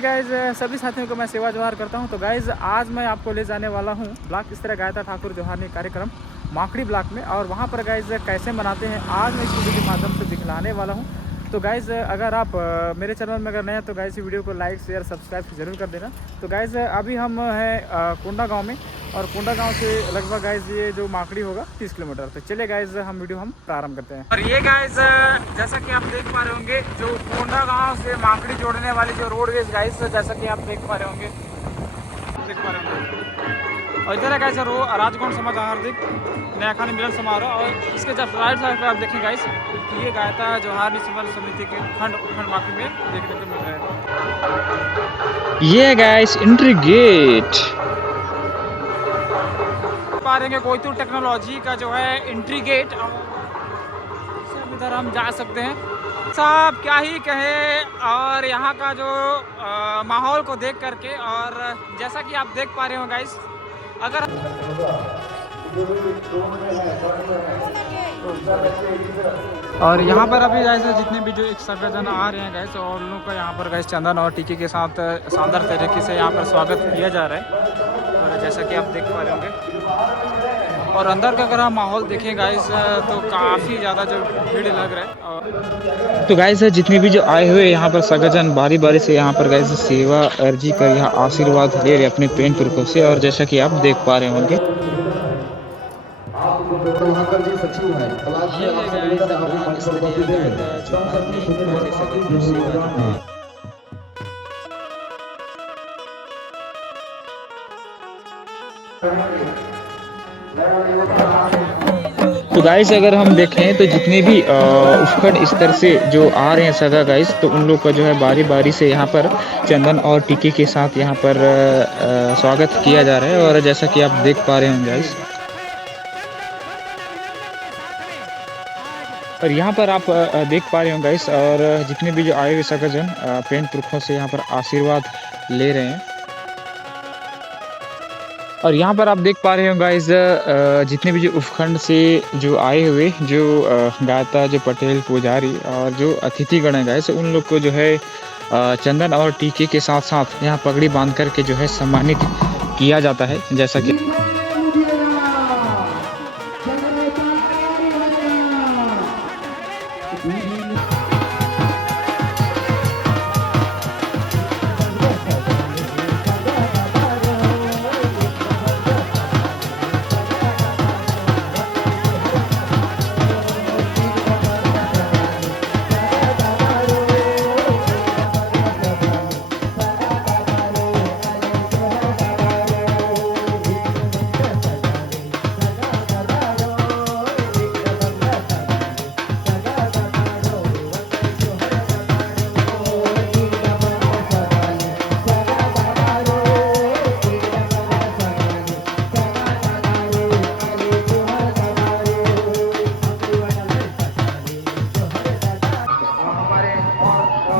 Hey guys, सभी साथियों को मैं सेवा जोहार करता हूं। तो गाइज आज मैं आपको ले जाने वाला हूं ब्लॉक इस तरह गायता ठाकुर जोहारनी कार्यक्रम माकड़ी ब्लॉक में, और वहां पर गाइज कैसे मनाते हैं आज मैं इस वीडियो के माध्यम से दिखलाने वाला हूं। तो गाइज़ अगर आप मेरे चैनल में अगर नए हैं तो गाइज़ वीडियो को लाइक शेयर सब्सक्राइब ज़रूर कर देना। तो गाइज़ अभी हम हैं कोंडा गांव में, और कोंडा गांव से लगभग गाइज़ ये जो माकड़ी होगा 30 किलोमीटर। तो चलिए गाइज़ हम प्रारंभ करते हैं। और ये गाइज़ जैसा कि आप देख पा रहे होंगे जो कोंडा गांव से माकड़ी जोड़ने वाली जो रोडवेज गाइज़, जैसा कि आप देख पा रहे होंगे और इधर है गाइस राजगौंड समाज हार्दिक नया खानी मिलन समारोह, और इसके जब राइट साइड पर आप देखें गाइस ये गायता जोहारनी समाज समिति के खंड माकड़ी में देखने को मिल रहा है। ये गाइस एंट्री गेट पा रहे हैं कोयतुर टेक्नोलॉजी का जो है एंट्री गेट, सब इधर हम जा सकते हैं। साहब क्या ही कहे, और यहाँ का जो माहौल को देख करके, और जैसा कि आप देख पा रहे हो गाइस अगर और यहाँ पर अभी जैसे जितने भी जो एक सगजन आ रहे हैं गैस, और लोगों का यहाँ पर गैस चंदन और टीके के साथ शानदार तरीके से यहाँ पर स्वागत किया जा रहा है। और जैसा कि आप देख पा रहे होंगे, और अंदर का अगर हम माहौल देखें गाइस तो काफ़ी ज़्यादा जो भीड़ लग रहा है। और तो गाइस जितने भी जो आए हुए यहाँ पर सगजन बारी बारी से यहाँ पर गाइस सेवा अर्जी कर यहाँ आशीर्वाद ले रहे अपने पेन पुरखों से, और जैसा कि आप देख पा रहे होंगे जी सचिव है क्लास में आप निवेदन आप मंच पर उपस्थित हैं। तो गाइस अगर हम देखें तो जितने भी उपखंड स्तर से जो आ रहे हैं सगा गाइस, तो उन लोग का जो है बारी बारी से यहाँ पर चंदन और टीके के साथ यहाँ पर स्वागत किया जा रहा है। और जैसा कि आप देख पा रहे हैं गाइस, और यहाँ पर आप देख पा रहे हो गाइस, और जितने भी जो आए हुए सगाजन पेन पुरखों से यहाँ पर आशीर्वाद ले रहे हैं। और यहाँ पर आप देख पा रहे हो गाइस जितने भी जो उपखंड से जो आए हुए जो गायता जो पटेल पुजारी और जो अतिथिगण है गाइस, उन लोग को जो है चंदन और टीके के साथ साथ यहाँ पगड़ी बांध करके जो है सम्मानित किया जाता है। जैसा कि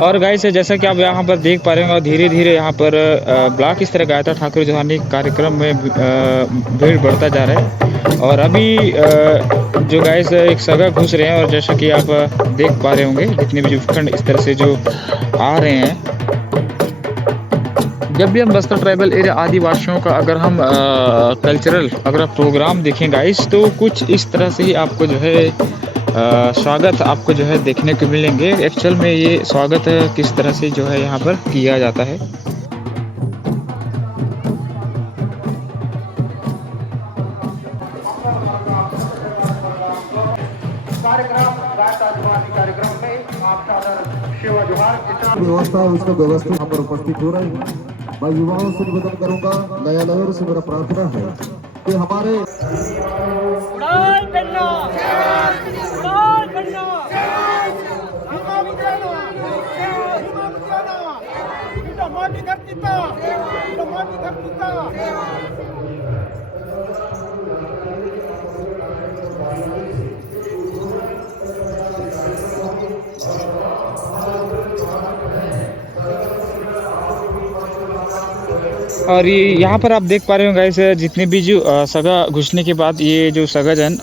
और गाइस जैसा कि आप यहाँ पर देख पा रहे हैं, धीरे धीरे यहाँ पर ब्लॉक इस तरह गायता ठाकुर जोहारनी कार्यक्रम में भीड़ बढ़ता जा रहा है। और अभी जो गाइस एक सगा घुस रहे हैं, और जैसा कि आप देख पा रहे होंगे जितने भी उपखंड इस तरह से जो आ रहे हैं। जब भी हम बस्तर ट्राइबल एरिया आदिवासियों का अगर हम कल्चरल अगर प्रोग्राम देखें गाइस, तो कुछ इस तरह से ही आपको जो है स्वागत आपको जो है देखने को मिलेंगे। एक्चुअल में ये स्वागत किस तरह से जो है यहाँ पर किया जाता है। व्यवस्था उसका व्यवस्था यहाँ पर उपस्थित हो रही है। मैं युवाओं से निवेदन करूंगा, नया लहर से मेरा प्रार्थना है कि हमारे और ये यहाँ पर आप देख पा रहे हो गाइस, जितने भी जो सगा घुसने के बाद ये जो सगाजन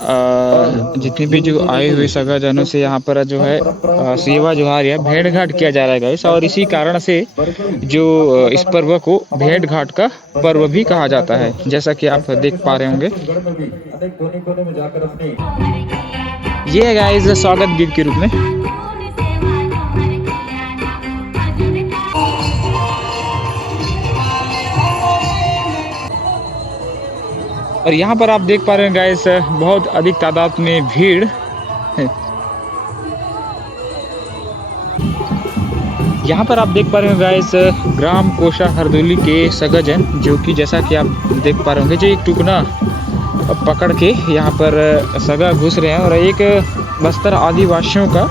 जितने भी जो आए हुए सगाजनों से यहाँ पर जो है सेवा जोहार या भेंट घाट किया जा रहा है गाइस। और इसी कारण से जो इस पर्व को भेंट घाट का पर्व भी कहा जाता है, जैसा कि आप देख पा रहे होंगे। ये है गाइस स्वागत गीत के रूप में। और यहाँ पर आप देख पा रहे हैं गाइस, बहुत अधिक तादाद में भीड़ है। यहाँ पर आप देख पा रहे हो गाइस, ग्राम कोषा हरदोली के सगाजन, जो कि जैसा कि आप देख पा रहे होंगे, जो एक टुकना पकड़ के यहाँ पर सगा घुस रहे हैं। और एक बस्तर आदिवासियों का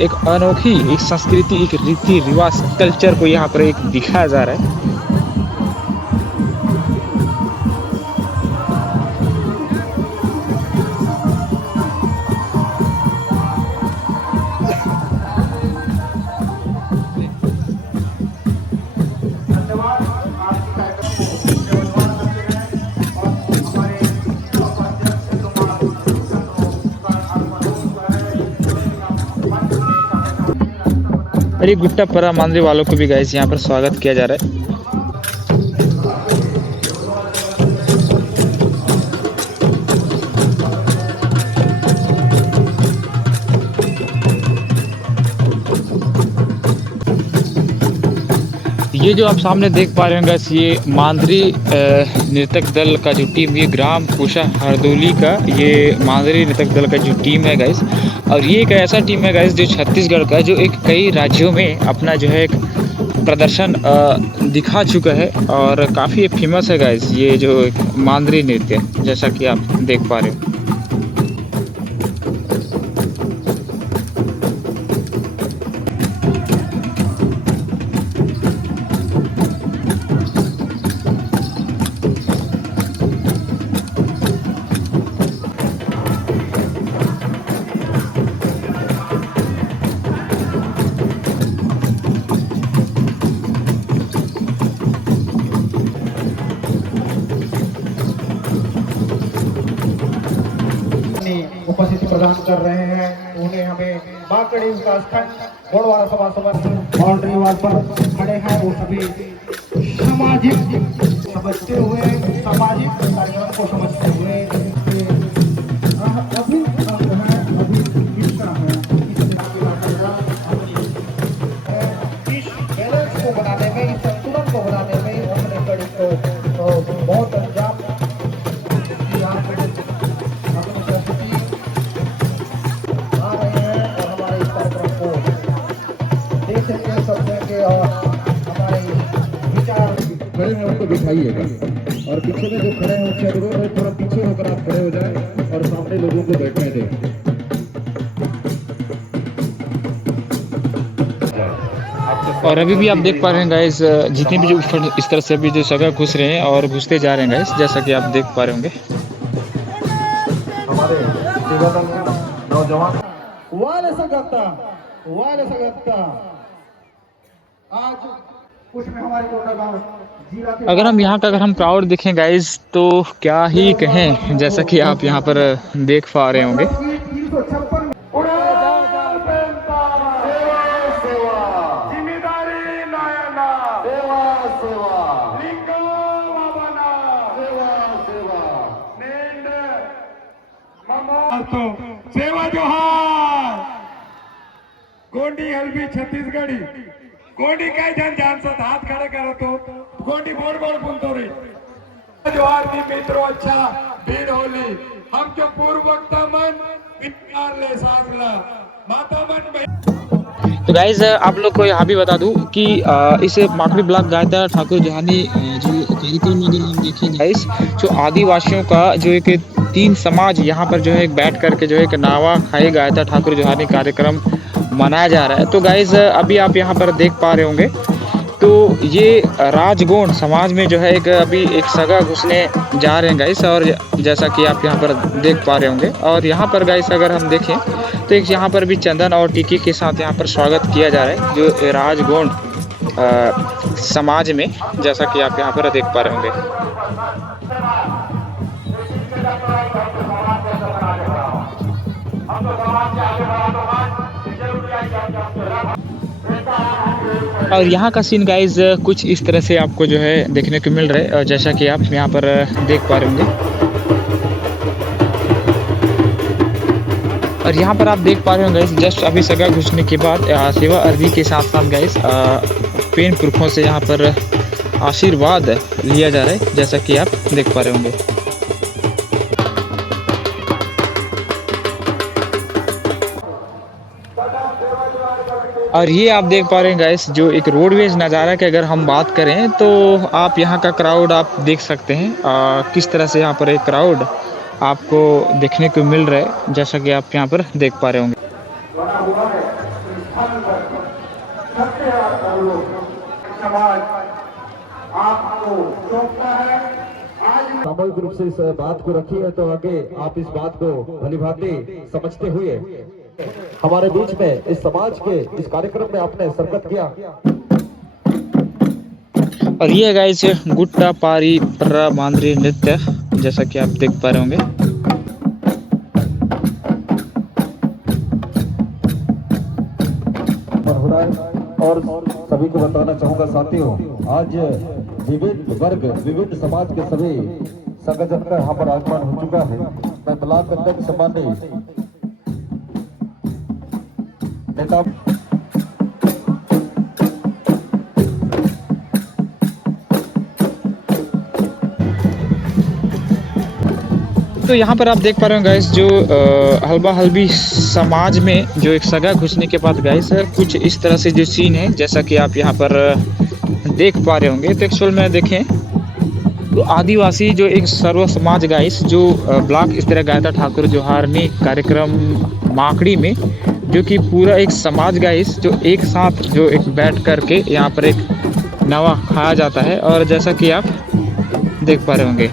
एक अनोखी एक संस्कृति, एक रीति रिवाज, कल्चर को यहाँ पर एक दिखाया जा रहा है। अरे गुट्टापरा मांदरी वालों को भी गाइस यहाँ पर स्वागत किया जा रहा है। ये जो आप सामने देख पा रहे हैं गाइस, ये मांदरी नृतक दल का जो टीम, ये ग्राम कोषा हरदोली का ये मांदरी नृतक दल का जो टीम है गाइस। और ये एक ऐसा टीम है गाइस जो छत्तीसगढ़ का, जो एक कई राज्यों में अपना जो है एक प्रदर्शन दिखा चुका है और काफ़ी फेमस है गाइस ये जो मांदरी नृत्य, जैसा कि आप देख पा रहे हो। उपस्थिति प्रदान कर रहे हैं, उन्हें हमें माकड़ी विकास खंड गोड़वारा सभा समिति बाउंड्री वाल पर खड़े हैं। वो सभी सामाजिक समझते हुए, सामाजिक कार्यक्रम को समझते हुए अभी हिस्सा है इस बैलेंस को बनाने में, इस संतुलन को बनाने में अपने कड़ी को बहुत अंजाम खड़े हैं उनको दिखाइएगा, और पीछे में जो खड़े हैं उससे अनुरोध है थोड़ा पीछे होकर आप खड़े हो जाएं और सामने लोगों को बैठने दें। और अभी भी आप देख पा रहे हैं गाइस, जितने भी जो इस तरह से अभी जो सगा घुस रहे हैं और घुसते जा रहे हैं गाइस, जैसा कि आप देख पा रहे होंगे। हमारे सेवा दल के नौजवान वाले सगत्ता आज कुछ में हमारे कोंडागांव जिला के अगर हम क्राउड देखें गाइस, तो क्या ही कहें, जैसा कि आप यहाँ पर देख पा रहे होंगे। 356 सेवा जोहार गोंडी हलवी छत्तीसगढ़ी गोंडी काय जन जानसत हाथ खड़े करो तो गोंडी बोड़ बोड़ बुनतो रे जोहार दी मित्रों, अच्छा भीड़ होली हम जो पूर्व वक्ता मन विचार ले सागला माता मन। तो गाइज आप लोग को यहाँ भी बता दूं कि इस माकड़ी ब्लॉक गायता ठाकुर जोहानी जो कार्यक्रम अगर हम देखें गाइज, जो आदिवासियों का जो एक 3 समाज यहाँ पर जो है बैठ करके जो है एक नावा खाई गायता ठाकुर जोहानी कार्यक्रम मनाया जा रहा है। तो गाइज अभी आप यहाँ पर देख पा रहे होंगे, तो ये राजगोंड समाज में जो है अभी एक सगा घुसने जा रहे हैं गाइस, और जैसा कि आप यहाँ पर देख पा रहे होंगे। और यहाँ पर गाइस अगर हम देखें तो एक यहाँ पर भी चंदन और टीके के साथ यहाँ पर स्वागत किया जा रहा है, जो राजगोंड समाज में, जैसा कि आप यहाँ पर देख पा रहे होंगे। और यहाँ का सीन गाइज कुछ इस तरह से आपको जो है देखने को मिल रहा है, जैसा कि आप यहाँ पर देख पा रहे होंगे। और यहाँ पर आप देख पा रहे होंगे गाइस, जस्ट अभी सगा घुसने के बाद सेवा अर्जी के साथ साथ गाइस पेन पुरखों से यहाँ पर आशीर्वाद लिया जा रहा है, जैसा कि आप देख पा रहे होंगे। और ये आप देख पा रहे हैं गाइस, जो एक रोडवेज नज़ारा की अगर हम बात करें तो आप यहाँ का क्राउड आप देख सकते हैं, किस तरह से यहाँ पर एक क्राउड आपको देखने को मिल रहा है, जैसा कि आप यहाँ पर देख पा रहे होंगे। सामूहिक रूप से इस बात को रखी है, तो आगे आप इस बात को भलीभांति समझते हुए हमारे बीच में इस समाज के इस कार्यक्रम में आपने शिरकत किया। और ये गाइस गुट्टा पारी पर्रा मांद्री नृत्य, जैसा कि आप देख पा रहे होंगे। और सभी को बताना चाहूंगा साथियों, आज विभिन्न वर्ग विभिन्न समाज के सभी संगठन का यहाँ पर आगमन हो चुका है। मैं ब्लॉक अध्यक्ष सम्माननीय नेता तो यहाँ पर आप देख पा रहे हो गाइस, जो हलबा हलबी समाज में जो एक सगा घुसने के बाद गाइस कुछ इस तरह से जो सीन है, जैसा कि आप यहाँ पर देख पा रहे होंगे। तो एक्चुअल में देखें तो आदिवासी जो एक सर्व समाज गाइस जो ब्लॉक इस तरह गायता ठाकुर जोहारनी कार्यक्रम माकड़ी में, जो कि पूरा एक समाज गाइस जो एक साथ जो एक बैठ करके यहाँ पर एक नवा खाया जाता है, और जैसा कि आप देख पा रहे होंगे।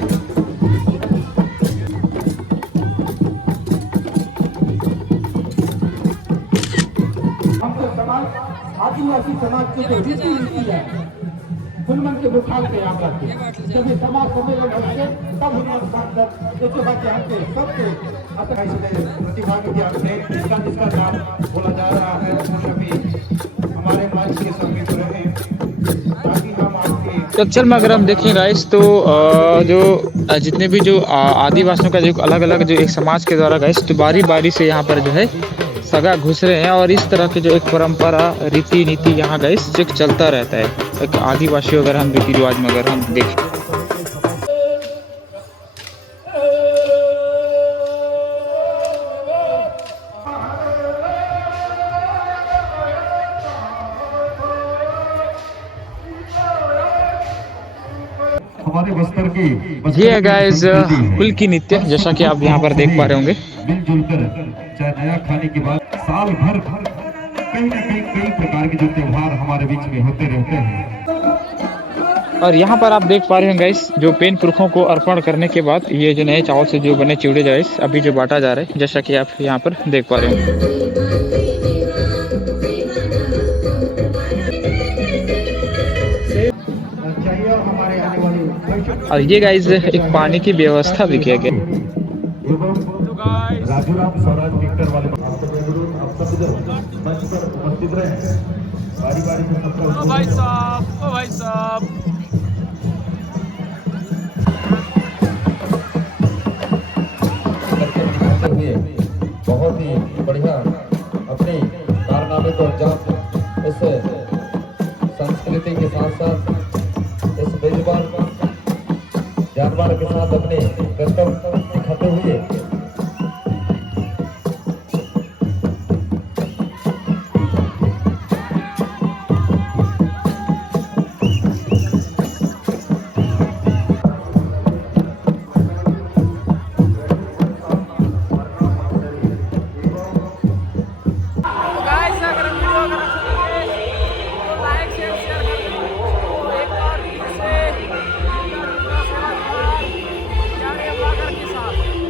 आदिवासी समाज के जो रीति नीति है हुनमन के मुखाल के आप रखते जब ये समाज सम्मेलन होते तब हुनमन सांसद जो बातें हमके सबके प्रतिभागी के हमने जिसका नाम बोला जा रहा है, वो सभी हमारे मंच के सभी जुड़े हैं ताकि हम आपके। एक्चुअल में अगर हम देखें गाइस तो जो जितने भी जो आदिवासियों का जो अलग अलग जो एक समाज के द्वारा गाइस तो बारी बारी से यहाँ पर जो है सगा घुस रहे हैं, और इस तरह के जो एक परंपरा रीति नीति यहाँ गाइस चेक चलता रहता है। एक आदिवासी अगर हम रीति रिवाज में अगर हम देखें हमारे बस्तर की ये है गाइस कुल की नृत्य, जैसा कि आप यहाँ पर देख पा रहे होंगे। मिलजुल कर चाहे नया खाने के बाद साल भर कहीं ना कहीं कई प्रकार के जो त्योहार हमारे बीच में होते रहते हैं। और यहाँ पर आप देख पा रहे हैं गाइस, जो पेन पुरखों को अर्पण करने के बाद ये जो नए चावल से जो बने चिवड़े गाइस अभी जो बांटा जा रहा है, जैसा कि आप यहाँ पर देख पा रहे हैं। और ये गाइस एक पानी की व्यवस्था भी किया गया। राजूराम स्वराज टिकटर वाले आप सब इधर मंच पर उपस्थित रहे, बारी बारी से सबका ओ भाई साहब बहुत ही बढ़िया अपने कारनामे को अंजाम इस संस्कृति के साथ साथ इस बेजुबान जानवर के साथ अपने कर्तव्य दिखाते हुए